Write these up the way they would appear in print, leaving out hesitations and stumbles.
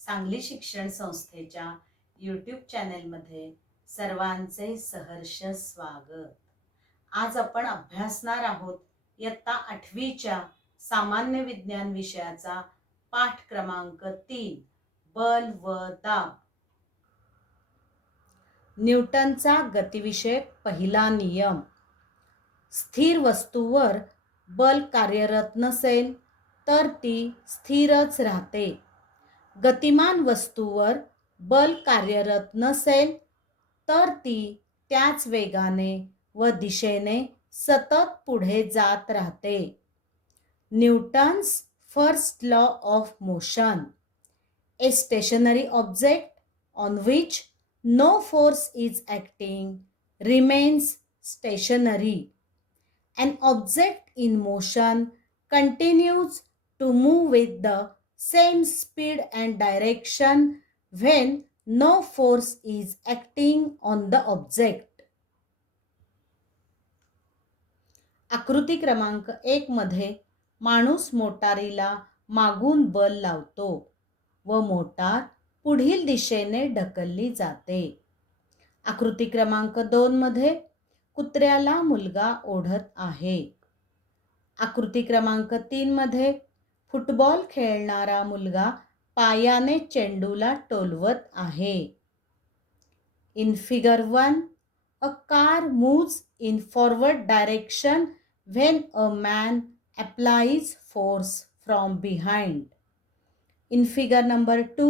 सांगली शिक्षण संस्थेच्या यूट्यूब चॅनेलमध्ये सर्वांचे सहर्ष स्वागत. आज आपण अभ्यासणार आहोत इयत्ता 8वीच्या सामान्य विज्ञान विषयाचा पाठ क्रमांक 3 बल व दाब. न्यूटनचा गतिविषयक पहिला नियम. स्थिर वस्तूवर बल कार्यरत नसेल तर ती स्थिरच राहते. गतिमान वस्तूवर बल कार्यरत नसेल तर ती त्याच वेगाने व दिशेने सतत पुढे जात राहते. Newton's first law of motion. A stationary object on which no force is acting remains stationary. An object in motion continues to move with the same speed and direction when no force is acting on the object. आकृती क्रमांक 1 मध्ये माणूस मोटारीला मागून बल लावतो व motor पुढील दिशेने ढकलली जाते. आकृती क्रमांक 2 मध्ये कुत्र्याला मुलगा ओढत आहे. आकृती क्रमांक 3 मध्ये फुटबॉल खेळणारा मुलगा पायाने चेंडूला टोलवत आहे. In figure 1, a car moves in forward direction when a man applies force from behind. In figure number 2,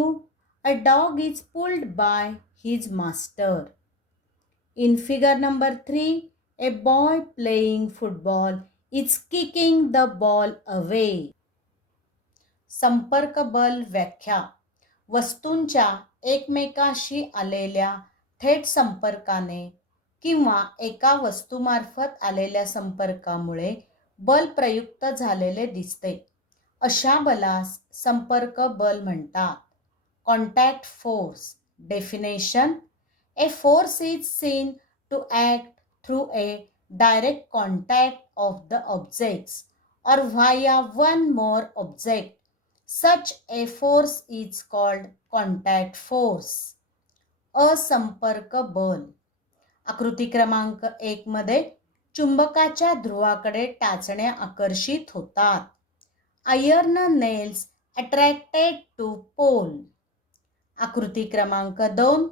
a dog is pulled by his master. In figure number 3, a boy playing football is kicking the ball away. संपर्क बल व्याख्या. वस्तूंच्या एकमेकाशी आलेल्या थेट संपर्काने किंवा एका वस्तूमार्फत आलेल्या संपर्कामुळे बल प्रयुक्त झालेले दिसते. अशा बलास संपर्क बल म्हणतात. Contact force. Definition. A force is seen to act through a direct contact of the objects or via one more object. Such a force is called contact force. असंपर्क बल. आकृती क्रमांक 1 मध्ये चुंबकाच्या ध्रुवाकडे टाचण्या आकर्षित होतात. Iron nails attracted to pole. आकृती क्रमांक 2,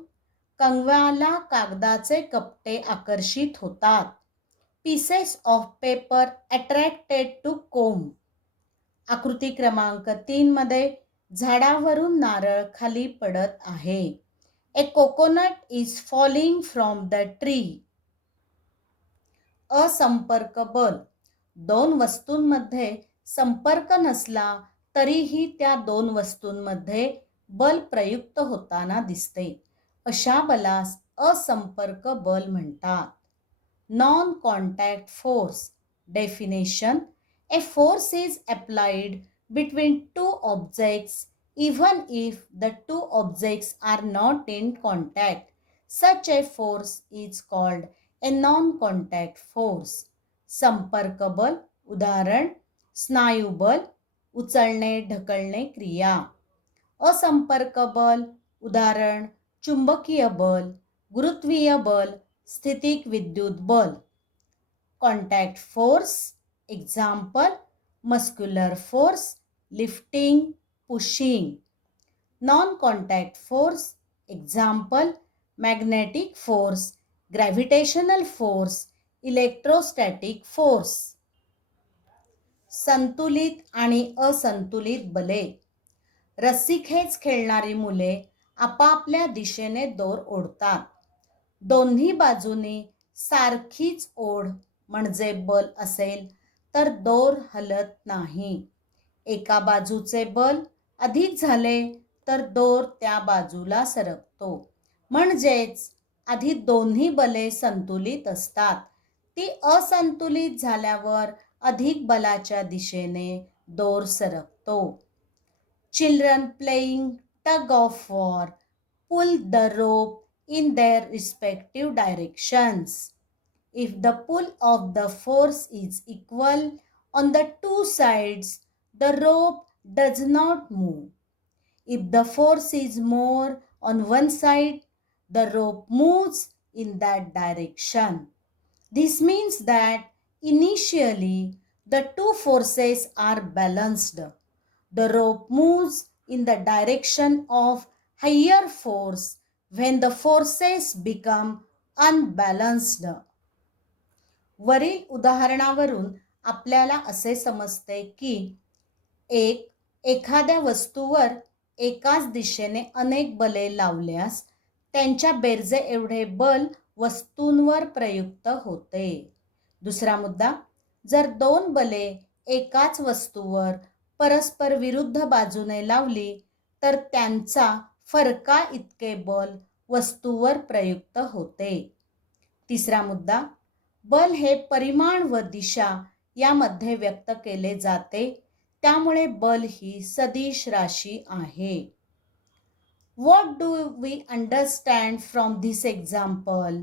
कंगव्याला कागदाचे कपटे आकर्षित होतात. Pieces of paper attracted to comb. आकृती क्रमांक 3 मध्ये झाडावरून नारळ खाली पडत आहे. A coconut is falling from the tree. असंपर्क बल. दोन वस्तूंमध्ये संपर्क नसला तरीही त्या दोन वस्तूंमध्ये बल प्रयुक्त होताना दिसते. अशा बलास असंपर्क बल म्हणतात. Non contact force. Definition. A force is applied between two objects even if the two objects are not in contact. Such a force is called a non-contact force. संपर्क बल. उदाहरण स्नायुबल, उचलणे ढकलणे क्रिया. असंपर्क बल. उदाहरण चुंबकीय बल, गुरुत्वीय बल, स्थितिक विद्युत बल. Contact force. Example, muscular force, lifting, pushing. Non-contact force. Example, magnetic force, gravitational force, electrostatic force. संतुलित आणि असंतुलित बले. रस्सीखेच खेळणारी मुले आपापल्या दिशेने दोर ओढतात. दोन्ही बाजूनी सारखीच ओढ म्हणजे बल असेल तर दोर हलत नाही. एका बाजूचे बल अधिक झाले तर दोर त्या बाजूला सरकतो. म्हणजेच आधी दोन्ही बले संतुलित असतात. ती असंतुलित झाल्यावर अधिक बलाच्या दिशेने दोर सरकतो. Children playing tug of war pull the rope in their respective directions. If the pull of the force is equal on the two sides, the rope does not move. If the force is more on one side, the rope moves in that direction. This means that initially the two forces are balanced. The rope moves in the direction of higher force when the forces become unbalanced. वरील उदाहरणावरून आपल्याला असे समजते की एखाद्या वस्तूवर एकाच दिशेने अनेक बले लावल्यास त्यांच्या बेरजे एवढे बल वस्तूंवर प्रयुक्त होते. दुसरा मुद्दा, जर दोन बले एकाच वस्तूवर परस्पर विरुद्ध बाजूने लावली तर त्यांचा फरका इतके बल वस्तूवर प्रयुक्त होते. तिसरा मुद्दा, बल हे परिमाण व दिशा यामध्ये व्यक्त केले जाते, त्यामुळे बल ही सदिश राशी आहे. What do we understand from this example?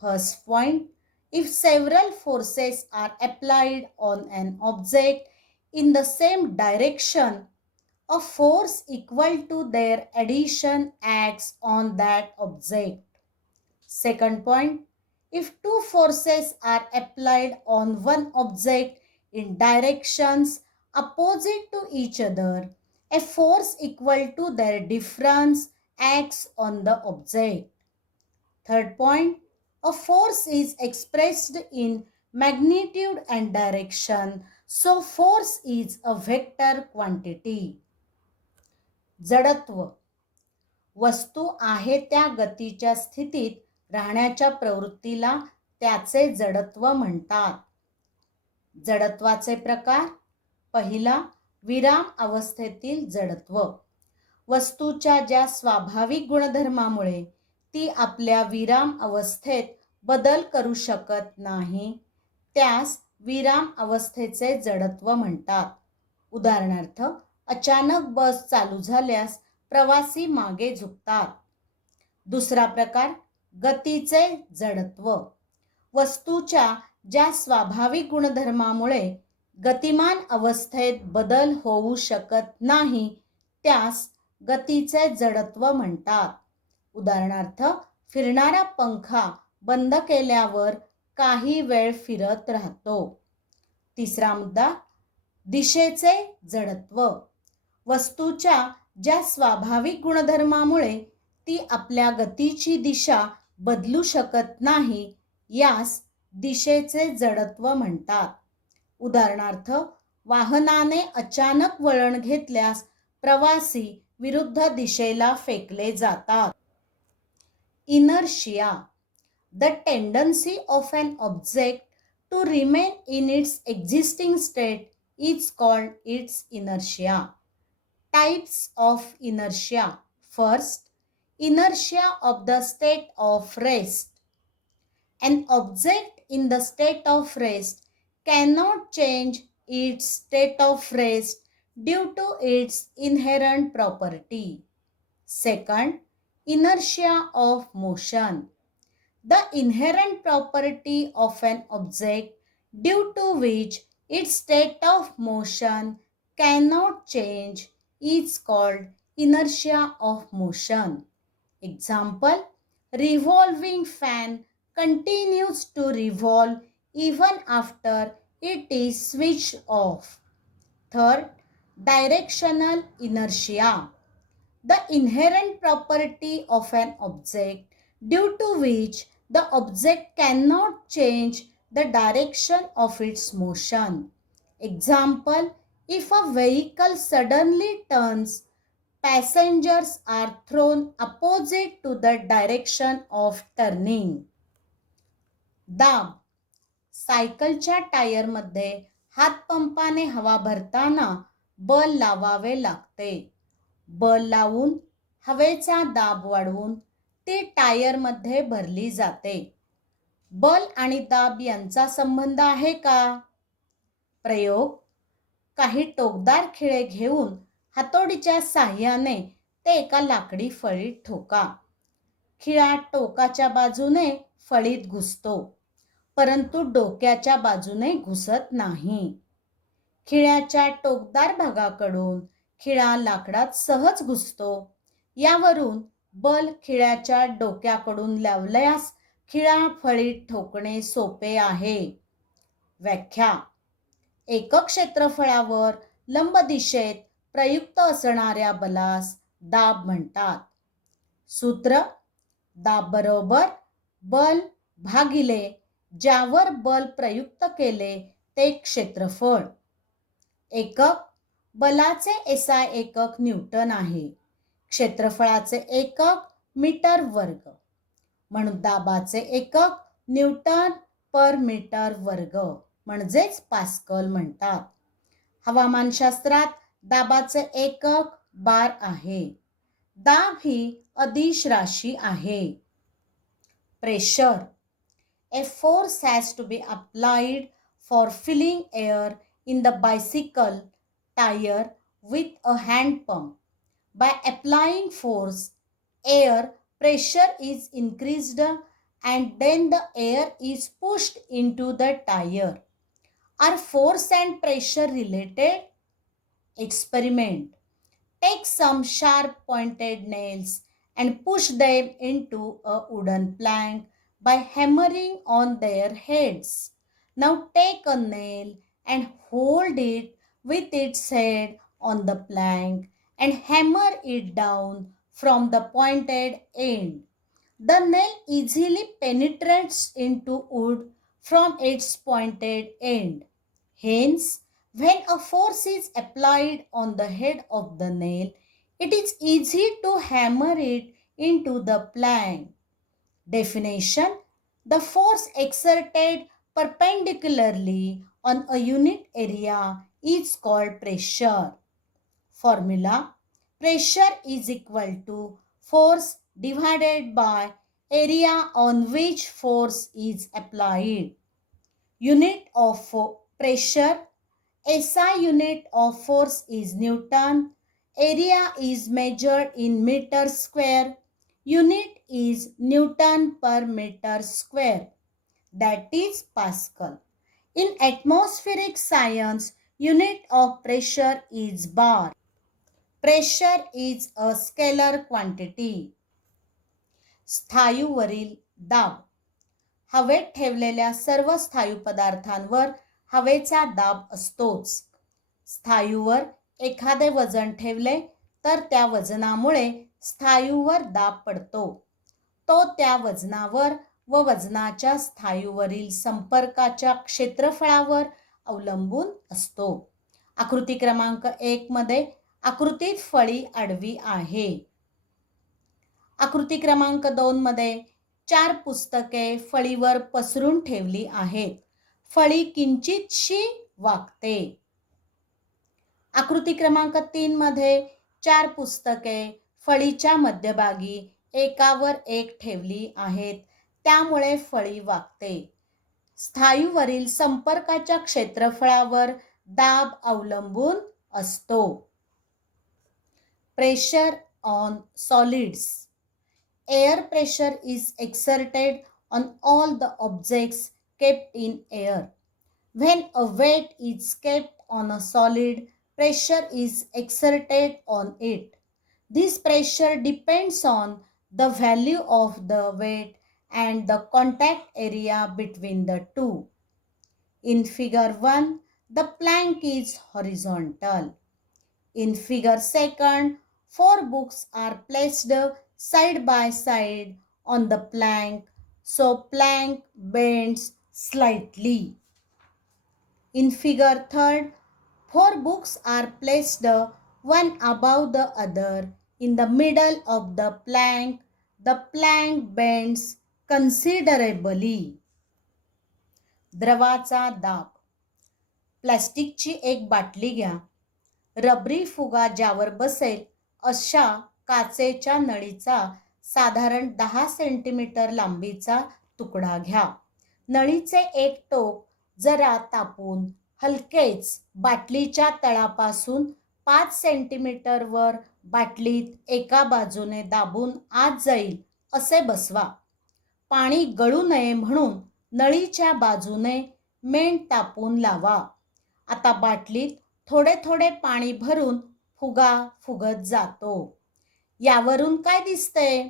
First point, if several forces are applied on an object in the same direction, a force equal to their addition acts on that object. Second point, if two forces are applied on one object in directions opposite to each other, a force equal to their difference acts on the object. Third point, a force is expressed in magnitude and direction, so force is a vector quantity. जडत्व, वस्तू आहे त्या गतीच्या स्थितीत राहण्याच्या प्रवृत्तीला त्याचे जडत्व म्हणतात. जडत्वाचे प्रकार. पहिला, विराम अवस्थेतील जडत्व. वस्तूच्या ज्या स्वाभाविक गुणधर्मामुळे ती आपल्या विराम अवस्थेत बदल करू शकत नाही त्यास विराम अवस्थेचे जडत्व म्हणतात. उदाहरणार्थ, अचानक बस चालू झाल्यास प्रवासी मागे झुकतात. दुसरा प्रकार, गतीचे जडत्व. वस्तूच्या ज्या स्वाभाविक गुणधर्मामुळे गतिमान अवस्थेत बदल होऊ शकत नाही त्यास गतीचे जडत्व म्हणतात. उदाहरणार्थ, फिरणारा पंखा बंद केल्यावर काही वेळ फिरत राहतो. तिसरा मुद्दा, दिशेचे जडत्व. वस्तूच्या ज्या स्वाभाविक गुणधर्मामुळे ती आपल्या गतीची दिशा बदलू शकत नाही यास दिशेचे जडत्व म्हणतात. उदाहरणार्थ, वाहनाने अचानक वळण घेतल्यास प्रवासी विरुद्ध दिशेला फेकले जातात. Inertia, the tendency of an object to remain in its existing state is called its inertia. Types of inertia. First, inertia of the state of rest. An object in the state of rest cannot change its state of rest due to its inherent property. Second, inertia of motion. The inherent property of an object due to which its state of motion cannot change is called inertia of motion. Example, revolving fan continues to revolve even after it is switched off. Third, directional inertia. The inherent property of an object due to which the object cannot change the direction of its motion. Example, if a vehicle suddenly turns, passengers are thrown opposite to the direction of turning. दाब, सायकलच्या टायरमध्ये हातपंपाने हवा भरताना बल लावावे लागते. बल लावून हवेचा दाब वाढवून ती टायरमध्ये भरली जाते. बल आणि दाब यांचा संबंध आहे का? प्रयोग, काही टोकदार खिळे घेऊन हातोडीच्या साह्याने ते एका लाकडी फळीत ठोका. खिळा टोकाच्या बाजूने फळीत घुसतो, परंतु डोक्याच्या बाजूने घुसत नाही. खिळ्याच्या टोकदार भागाकडून खिळा लाकडात सहज घुसतो. यावरून बल खिळ्याच्या डोक्याकडून लावल्यास खिळा फळीत ठोकणे सोपे आहे. व्याख्या: एकक क्षेत्रफळावर लंब दिशेत प्रयुक्त असणाऱ्या बलास दाब म्हणतात. सूत्र: दाब बरोबर बल भागिले ज्यावर बल प्रयुक्त केले ते क्षेत्रफळ. एकक: बलाचे एसआय एकक न्यूटन आहे. क्षेत्रफळाचे एकक मीटर वर्ग, म्हणून दाबाचे एकक न्यूटन पर मीटर वर्ग म्हणजेच पास्कल म्हणतात. हवामानशास्त्रात दाबाचे एकक बार आहे. दाब ही अदिश राशी आहे. Pressure: A force has to be applied for filling air in the bicycle tire with a hand pump. By applying force, air pressure is increased and then the air is pushed into the tire. Are force and pressure related? Experiment. Take some sharp pointed nails and push them into a wooden plank by hammering on their heads. Now take a nail and hold it with its head on the plank and hammer it down from the pointed end. The nail easily penetrates into wood from its pointed end. Hence, when a force is applied on the head of the nail, it is easy to hammer it into the plank. Definition: the force exerted perpendicularly on a unit area is called pressure. Formula: pressure is equal to force divided by area on which force is applied. Unit of pressure: SI unit of force is Newton. Area is measured in meter square. Unit is Newton per meter square, that is Pascal. In atmospheric science, unit of pressure is bar. Pressure is a scalar quantity. स्थायूवरील दाब: हवेत ठेवलेल्या सर्व स्थायू पदार्थांवर हवेचा दाब असतोच. स्थायूवर एखादे वजन ठेवले तर त्या वजनामुळे स्थायूवर दाब पडतो. तो त्या वजनावर व वजनाच्या स्थायूवरील संपर्काच्या क्षेत्रफळावर अवलंबून असतो. आकृती क्रमांक 1 मध्ये आकृतीत फळी आडवी आहे. आकृती क्रमांक 2 मध्ये 4 पुस्तके फळीवर पसरून ठेवली आहेत. फळी किंचितशी वाकते. आकृती क्रमांक 3 मध्ये 4 पुस्तके फळीच्या मध्यभागी एकावर एक ठेवली आहेत, त्यामुळे फळी वाकते. स्थायूवरील संपर्काच्या क्षेत्रफळावर दाब अवलंबून असतो. Pressure on solids: air pressure is exerted on all the objects kept in air. When a weight is kept on a solid, pressure is exerted on it. This pressure depends on the value of the weight and the contact area between the two. In figure 1, the plank is horizontal. In figure 2, 4 books are placed side by side on the plank, so plank bends slightly. In figure 3, 4 books are placed one above the other in the middle of the plank. The plank bends considerably. द्रवाचा दाब: प्लास्टिकची एक बाटली घ्या. रबरी फुगा ज्यावर बसेल अशा काचेच्या नळीचा साधारण 10 सेंटीमीटर लांबीचा तुकडा घ्या. नळीचे एक टोक जरा तापून हलकेच बाटलीच्या तळापासून 5 सेंटीमीटर वर बाटलीत एका बाजूने दाबून आत जाईल असे बसवा. पाणी गळू नये म्हणून नळीच्या बाजूने मेण तापून लावा. आता बाटलीत थोडे थोडे पाणी भरून फुगा फुगत जातो. यावरून काय दिसतंय?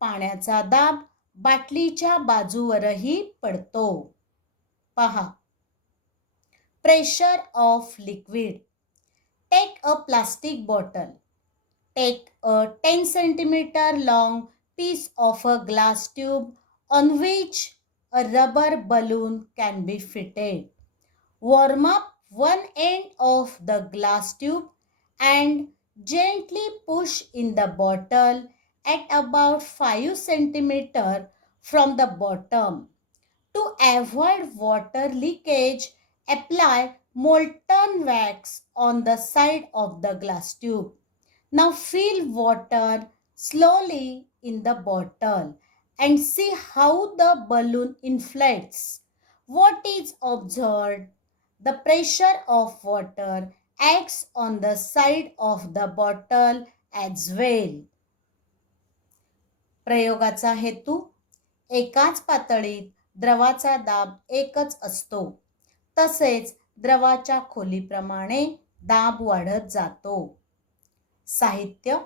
पाण्याचा दाब बाटलीच्या बाजूवरही पडतो. पहा. Pressure of liquid. Take a plastic bottle. Take a 10 centimeter long piece of a glass tube on which a rubber balloon can be fitted. Warm up one end of the glass tube and gently push in the bottle at about 5 centimeter from the bottom. To avoid water leakage, apply molten wax on the side of the glass tube. Now fill water slowly in the bottle and see how the balloon inflates. What is observed? The pressure of water acts on the side of the bottle as well. प्रयोगाचा हेतू. एकाच पातळीत द्रवाचा दाब एकच असतो. तसेच द्रवाच्या खोलीप्रमाणे दाब वाढत जातो. साहित्य.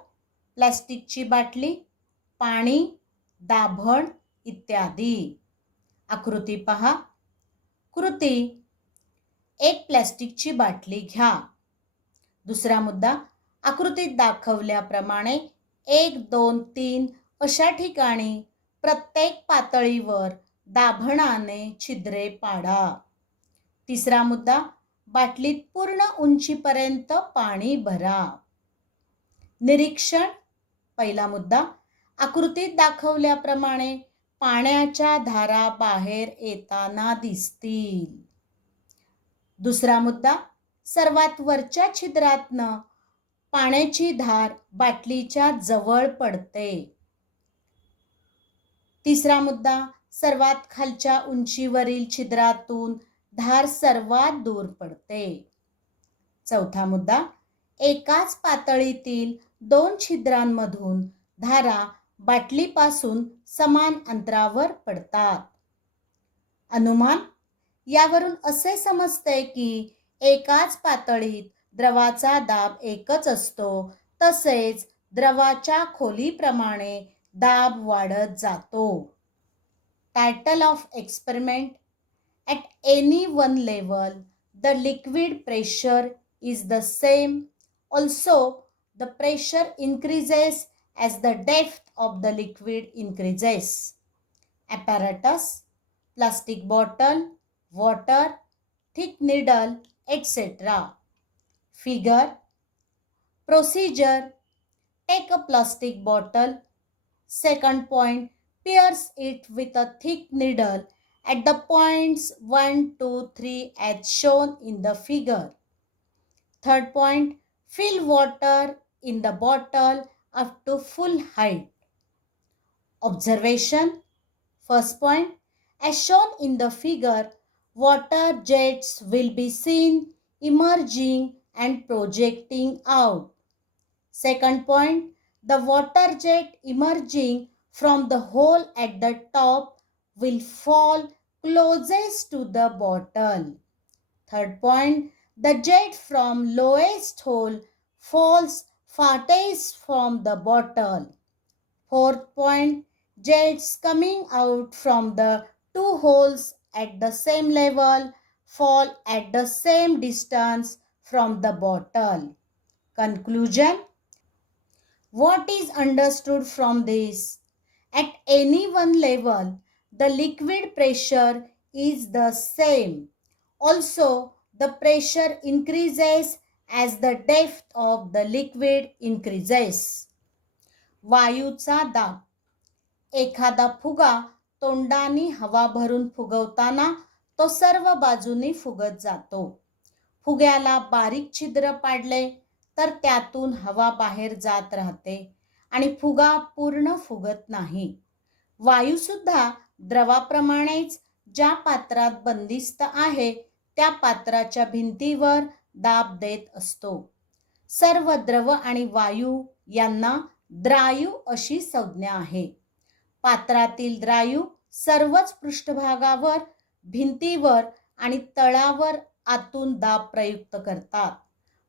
प्लास्टिकची बाटली, पाणी, दाभण इत्यादी. आकृती पहा. कृती. एक प्लास्टिकची बाटली घ्या. दुसरा मुद्दा. आकृतीत दाखवल्याप्रमाणे 1, 2, 3 अशा ठिकाणी प्रत्येक पातळीवर दाभणाने छिद्रे पाडा. तिसरा मुद्दा. बाटलीत पूर्ण उंचीपर्यंत पाणी भरा. निरीक्षण. पहिला मुद्दा. आकृतीत दाखवल्याप्रमाणे पाण्याच्या धारा बाहेर येताना दिसतील. दुसरा मुद्दा. सर्वात वरच्या छिद्रातनं पाण्याची धार बाटलीच्या जवळ पडते. तिसरा मुद्दा. सर्वात खालच्या उंचीवरील छिद्रातून धार सर्वात दूर पडते. चौथा मुद्दा. एकाच पातळीतील 2 छिद्रांमधून धारा बाटलीपासून समान अंतरावर पडतात. अनुमान. यावरून असे समजते की एकाच पातळीत द्रवाचा दाब एकच असतो. तसेच द्रवाच्या खोलीप्रमाणे दाब वाढत जातो. Title of experiment. At any one level, the liquid pressure is the same. Also, the pressure increases as the depth of the liquid increases. Apparatus, plastic bottle, water, thick needle, etc. Figure. Procedure. Take a plastic bottle. Second point, pierce it with a thick needle at the points 1, 2, 3 as shown in the figure. Third point, fill water in the bottle up to full height. Observation. First point, as shown in the figure, water jets will be seen emerging and projecting out. Second point, the water jet emerging from the hole at the top will fall closest to the bottle. Third point, the jet from lowest hole falls farthest from the bottle. Fourth point, jets coming out from the 2 holes at the same level fall at the same distance from the bottle. Conclusion. What is understood from this? At any one level, the liquid pressure is the same. Also, the pressure increases as the depth of the liquid increases. वायूचा दाब. एखादा फुगा तोंडाने हवा भरून फुगवताना तो सर्व बाजूनी फुगत जातो. फुग्याला बारीक छिद्र पाडले तर त्यातून हवा बाहेर जात राहते आणि फुगा पूर्ण फुगत नाही. वायूसुद्धा द्रवाप्रमाणेच ज्या पात्रात बंदिस्त आहे त्या पात्राच्या भिंतीवर दाब देत असतो. सर्व द्रव आणि वायू यांना द्रायू अशी संज्ञा आहे. पात्रातील द्रायू सर्वच पृष्ठभागावर, भिंतीवर आणि तळावर आतून दाब प्रयुक्त करतात.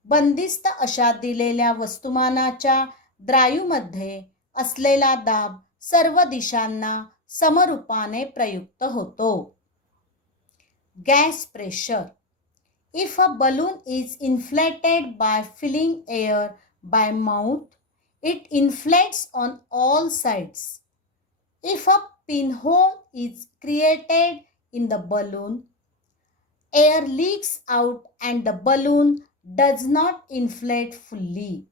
बंदिस्त अशा दिलेल्या वस्तुमानाच्या द्रायूमध्ये असलेला दाब सर्व दिशांना समरूपाने प्रयुक्त होतो. Gas pressure. If a balloon is inflated by filling air by mouth, it inflates on all sides. If a pinhole is created in the balloon, air leaks out and the balloon does not inflate fully.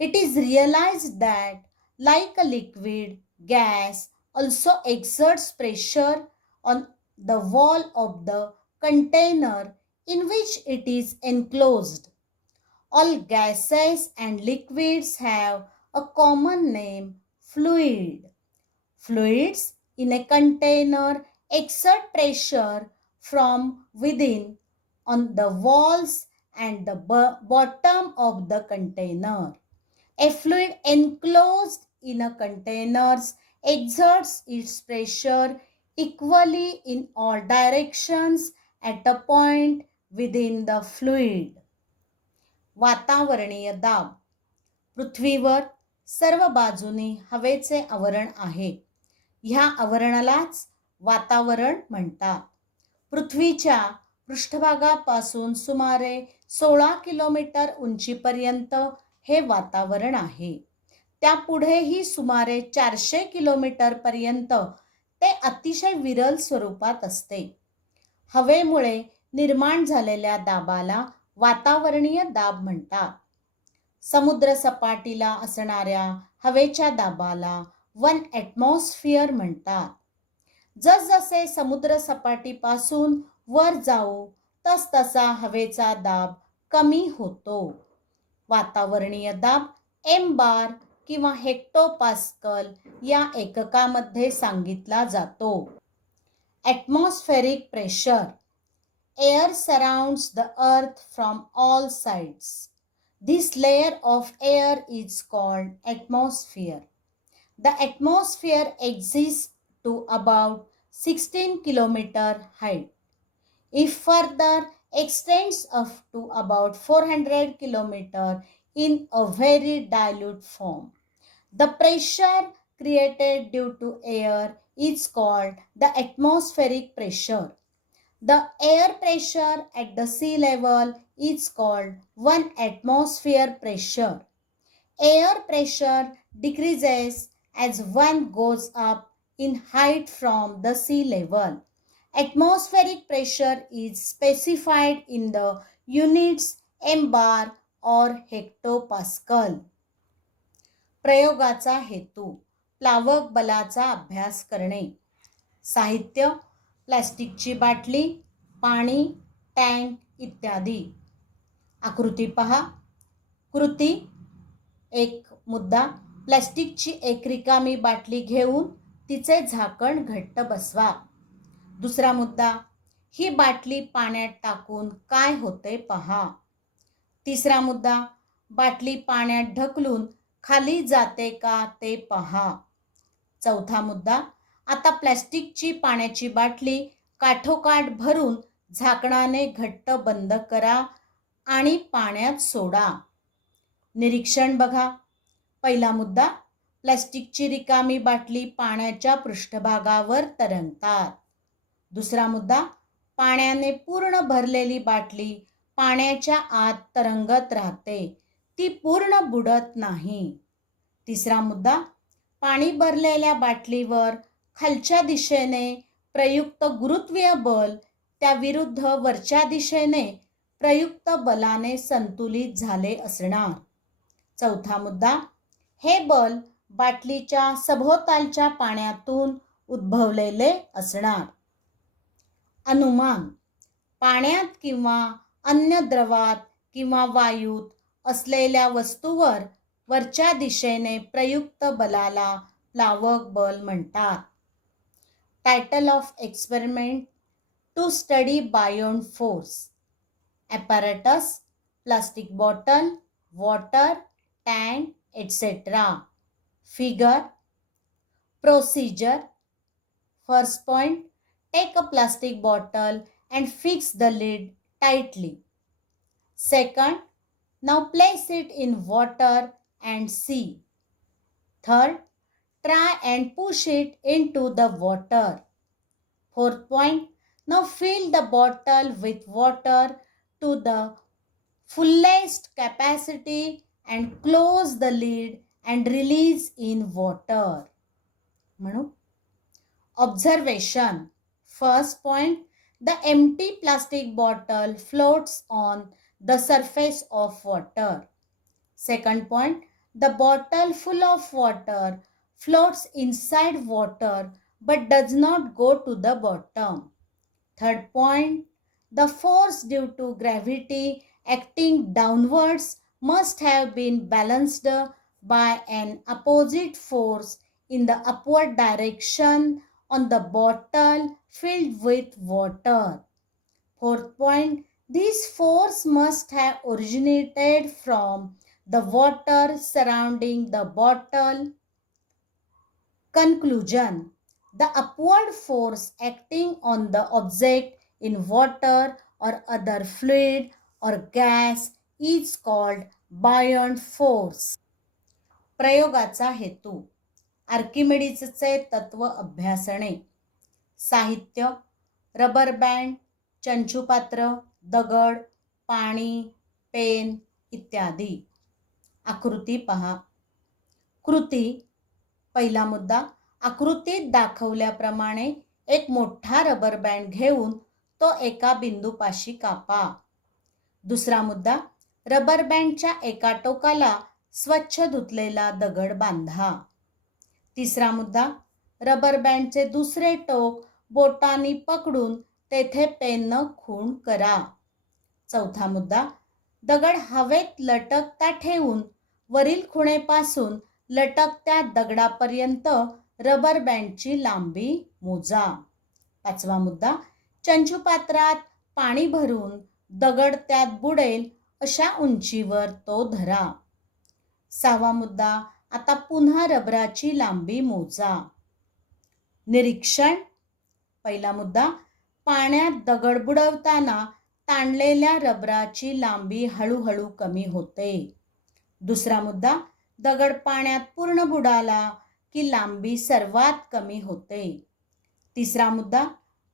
It is realized that, like a liquid, gas also exerts pressure on the wall of the container in which it is enclosed. All gases and liquids have a common name: fluid. Fluids in a container exert pressure from within on the walls and the bottom of the container. A fluid enclosed in a container exerts its pressure equally in all directions at a point within the fluid. वातावरणीय दाब. पृथ्वीवर सर्व बाजूनी हवेचे आवरण आहे. ह्या आवरणालाच वातावरण म्हणतात. पृथ्वीच्या पृष्ठभागापासून सुमारे 16 किलोमीटर उंचीपर्यंत हे वातावरण आहे. त्यापुढेही सुमारे 400 किलोमीटर पर्यंत ते अतिशय विरल स्वरूपात असते. हवेमुळे निर्माण झालेल्या दाबाला वातावरणीय दाब म्हणतात. समुद्र सपाटीला असणाऱ्या हवेच्या दाबाला 1 ॲटमॉस्फिअर म्हणतात. जसजसे समुद्र सपाटीपासून वर जाऊ तसतसा हवेचा दाब कमी होतो. वातावरणीय दाब M-बार किंवा हेक्टोपास्कल या एककामध्ये सांगितला जातो. Atmospheric pressure. Air surrounds the earth from all sides. This layer of air is called atmosphere. The atmosphere exists to about 16 kilometer height. It further extends up to about 400 kilometer in a very dilute form. The pressure created due to air is called the atmospheric pressure. The air pressure at the sea level is called 1 atmosphere pressure. Air pressure decreases as one goes up in height from the sea level. Atmospheric pressure is specified in the units M-bar or hectopascal. प्रयोगाचा हेतू. प्लावक बलाचा अभ्यास करणे. साहित्य: प्लॅस्टिकची बाटली, पाणी, tank इत्यादी. आकृती पहा. कृती. एक मुद्दा. प्लॅस्टिकची एक रिकामी बाटली घेऊन तिचे झाकण घट्ट बसवा. दुसरा मुद्दा. ही बाटली पाण्यात टाकून काय होते पहा. तिसरा मुद्दा. बाटली पाण्यात ढकलून खाली जाते का ते पहा. चौथा मुद्दा. आता प्लॅस्टिकची पाण्याची बाटली काठोकाठ भरून झाकणाने घट्ट बंद करा आणि पाण्यात सोडा. निरीक्षण बघा. पहिला मुद्दा. प्लॅस्टिकची रिकामी बाटली पाण्याच्या पृष्ठभागावर तरंगतात. दुसरा मुद्दा. पाण्याने पूर्ण भरलेली बाटली पाण्याच्या आत तरंगत राहते, ती पूर्ण बुडत नाही. तिसरा मुद्दा. पाणी भरलेल्या बाटलीवर खालच्या दिशेने प्रयुक्त गुरुत्वीय बल त्याविरुद्ध वरच्या दिशेने प्रयुक्त बलाने संतुलित झाले असणार. चौथा मुद्दा. हे बल बाटलीच्या सभोवतालच्या पाण्यातून उद्भवलेले असणार. अनुमान. पाण्यात किंवा अन्य द्रवात किंवा वायूत असलेल्या वस्तूवर वरच्या दिशेने प्रयुक्त बलाला प्लावक बल म्हणतात. Title of experiment. To study buoyant force. Apparatus, plastic bottle, water, tank, etc. Figure. Procedure. First point. Take a plastic bottle and fix the lid tightly. Second. Now place it in water and see. Third, try and push it into the water. Fourth point, now fill the bottle with water to the fullest capacity and close the lid and release in water. म्हणू. Observation. First point, the empty plastic bottle floats on the surface of water. Second point, the bottle full of water floats inside water but does not go to the bottom. Third point, the force due to gravity acting downwards must have been balanced by an opposite force in the upward direction on the bottle filled with water. Fourth point, this force must have originated from the water surrounding the bottle. Conclusion. The upward force acting on the object in water or other fluid or gas is called buoyant force. प्रयोगाचा हेतू. आर्किमिडीजचे तत्व अभ्यासणे. साहित्य, rubber band, चंचुपात्र, दगड, पाणी, pen इत्यादी. आकृती पहा. कृती. पहिला मुद्दा, आकृतीत दाखवल्याप्रमाणे एक मोठा रबर बँड घेऊन तो एका बिंदूपाशी कापा. दुसरा मुद्दा, रबर बँडच्या एका टोकाला स्वच्छ धुतलेला दगड बांधा. तिसरा मुद्दा, रबर बँडचे दुसरे टोक बोटांनी पकडून तेथे पेननं खूण करा. चौथा मुद्दा, दगड हवेत लटकता ठेवून वरील खुणेपासून लटकत्या दगडापर्यंत रबर बँडची लांबी मोजा. पाचवा मुद्दा, चंचुपात्रात पाणी भरून दगड त्यात बुडेल अशा उंचीवर तो धरा. सहावा मुद्दा, आता पुन्हा रबराची लांबी मोजा. निरीक्षण. पहिला मुद्दा, पाण्यात दगड बुडवताना ताणलेल्या रबराची लांबी हळूहळू कमी होते. दुसरा मुद्दा, दगड पाण्यात पूर्ण बुडाला की लांबी सर्वात कमी होते. तिसरा मुद्दा,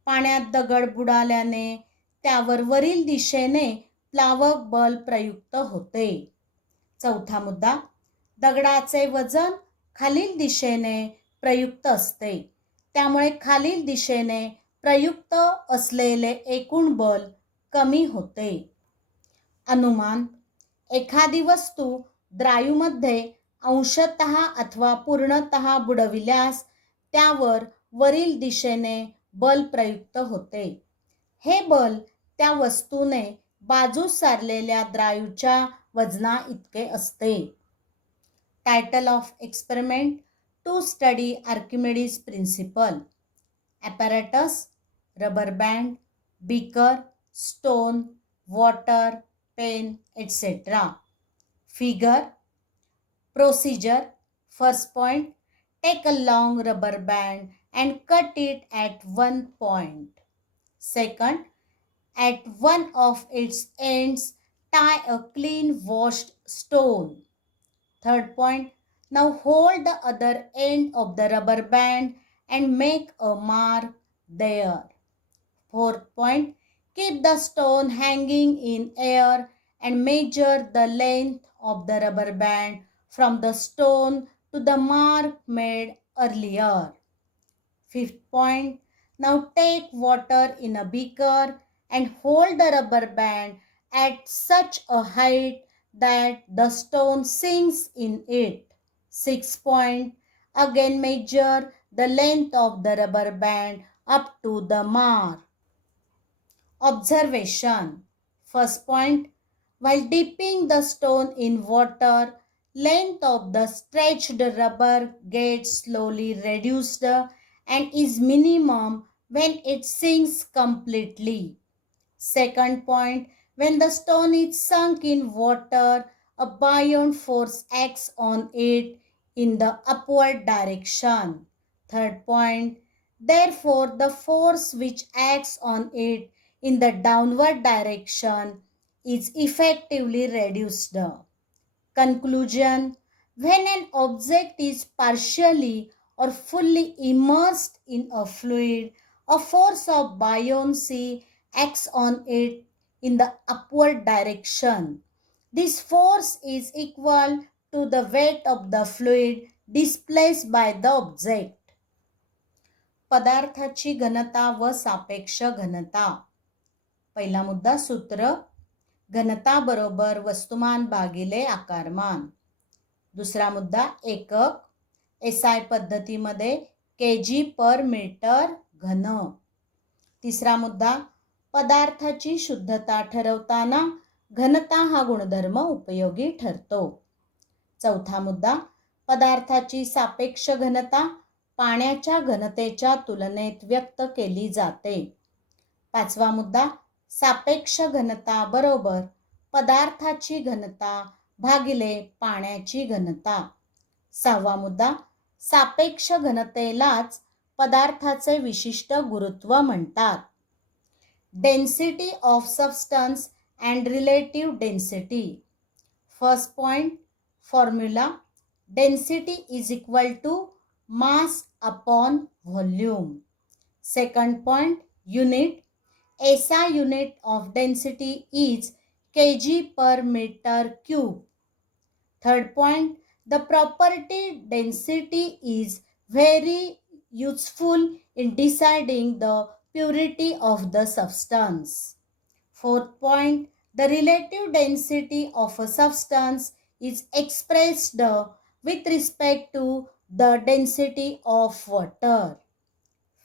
पाण्यात दगड बुडाल्याने त्यावर वरील दिशेने प्लावक बल प्रयुक्त होते. चौथा मुद्दा, दगडाचे वजन खालील दिशेने प्रयुक्त असते, त्यामुळे खालील दिशेने प्रयुक्त असलेले एकूण बल कमी होते. अनुमान. एखादी वस्तू द्रायूमध्ये अंशतः अथवा पूर्णतः बुडविल्यास त्यावर वरील दिशेने बल प्रयुक्त होते. हे बल त्या वस्तूने बाजूस सारलेल्या द्रायूच्या वजना इतके असते. Title of experiment. To study Archimedes principle. Apparatus, rubber band, beaker, stone, water, pen etc. Figure. Procedure. First point, take a long rubber band and cut it at one point. Second, at one of its ends, tie a clean washed stone. Third point, now hold the other end of the rubber band and make a mark there. Fourth point, keep the stone hanging in air and measure the length of the rubber band from the stone to the mark made earlier. Fifth point, now take water in a beaker and hold the rubber band at such a height that the stone sinks in it. Sixth point, again measure the length of the rubber band up to the mark. Observation. First point, while dipping the stone in water, length of the stretched rubber gets slowly reduced and is minimum when it sinks completely. Second point, when the stone is sunk in water, a buoyant force acts on it in the upward direction. Third point, therefore the force which acts on it in the downward direction is effectively reduced. Conclusion: when an object is partially or fully immersed in a fluid, a force of buoyancy acts on it in the upward direction. This force is equal to the weight of the fluid displaced by the object. पदार्थाची घनता व सापेक्ष घनता. पहिला मुद्दा सूत्र: घनता बरोबर वस्तुमान भागिले आकारमान. दुसरा मुद्दा एकक: SI पद्धतीमध्ये kg पर मीटर घन. तिसरा मुद्दा पदार्थाची शुद्धता ठरवताना घनता हा गुणधर्म उपयोगी ठरतो. चौथा मुद्दा पदार्थाची सापेक्ष घनता पाण्याच्या घनतेच्या तुलनेत व्यक्त केली जाते. पाचवा मुद्दा सापेक्ष घनता बरोबर पदार्थाची घनता भागिले पाण्याची घनता. सहावा मुद्दा सापेक्ष घनतेलाच पदार्थाचे विशिष्ट गुरुत्व म्हणतात. Density of substance and relative density. First point formula: density is equal to mass upon volume. Second point unit: SI unit of density is kg per meter cube. Third point, the property density is very useful in deciding the purity of the substance. Fourth point, the relative density of a substance is expressed with respect to the density of water.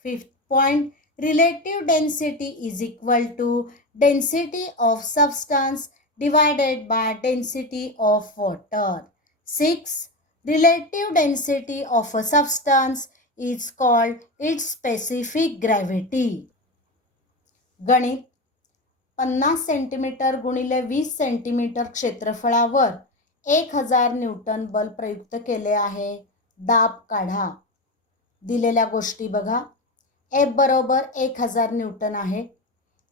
Fifth point, relative density is equal to density of substance divided by density of water. 6. Relative density of a substance is called its specific gravity. गणित: 50 centimetre गुणिले 20 centimetre क्षेत्रफळावर 1000 Newton बल प्रयुक्त केले आहे. दाब काढा. दिलेल्या गोष्टी बघा. F बरोबर 1000 न्यूटन आहे.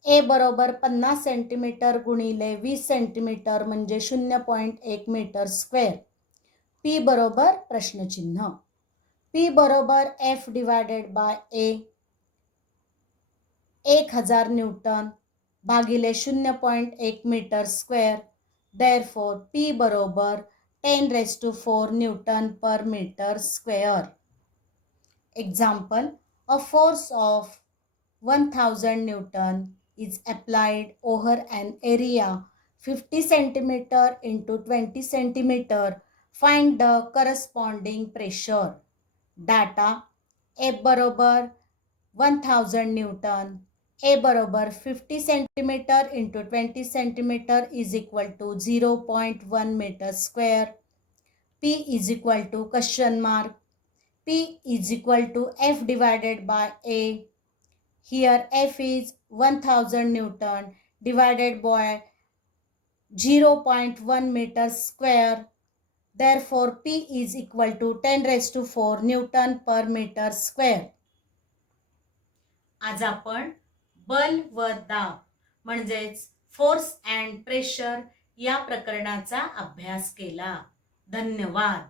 A बरोबर 50 सेंटीमीटर गुणिले 20 सेंटीमीटर म्हणजे 0.1 मीटर स्क्वेअर. P बरोबर प्रश्नचिन्ह. P बरोबर F divided by A 1000 newton भागिले 0.1 मीटर स्क्वेअर. Therefore P बरोबर 10⁴ newton per metre square. Example: a force of 1000 Newton is applied over an area 50 centimeter into 20 centimeter. Find the corresponding pressure. Data: F बरोबर 1000 Newton, A बरोबर 50 centimeter into 20 centimeter is equal to 0.1 meter square. P is equal to question mark. P is equal to F divided by A. Here F is 1000 Newton divided by 0.1 meter square. Therefore P is equal to 10⁴ Newton per meter square. आज आपण बल व दाब म्हणजेच force and pressure या प्रकरणाचा अभ्यास केला. धन्यवाद.